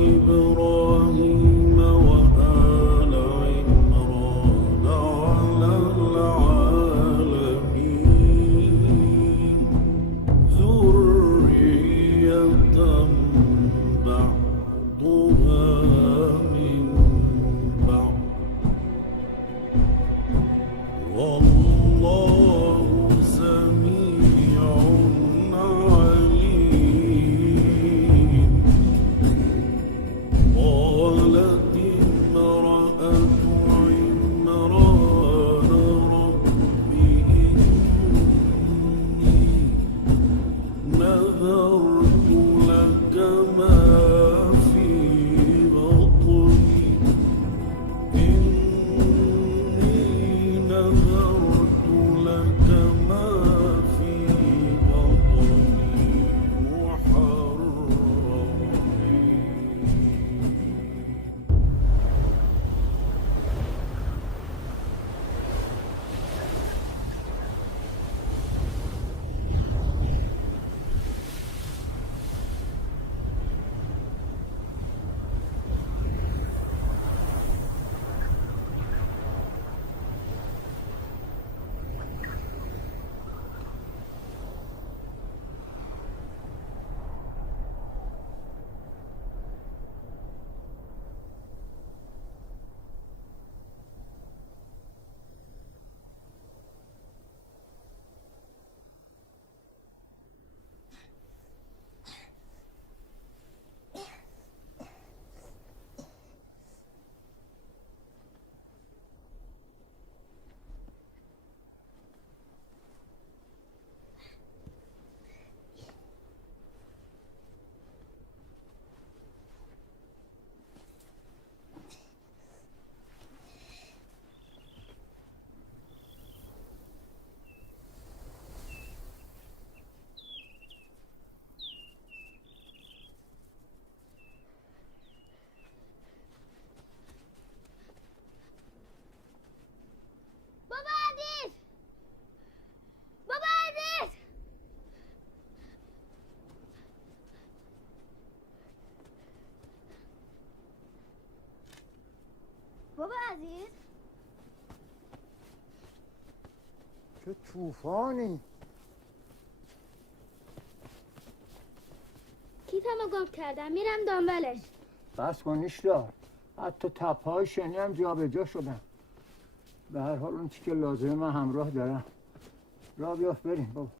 إبراهيم وآل عمران على العالمين ذرية بعضها من بعض والله سميع عليم قالت امرأة عمران رب إني نذرت لك ما في بطني إني نذرت لك ما في بطني محررا. بابا عزیز، بابا عزیز، بابا عزیز، چه طوفانی. کیفمو گم کردم، میرم دنبالش. بس کن نیشلا، حتی تپهای شنی هم جا به جا شدن. به هر حال اون چی که لازمه من همراه دارم. راه بیافت بریم بابا.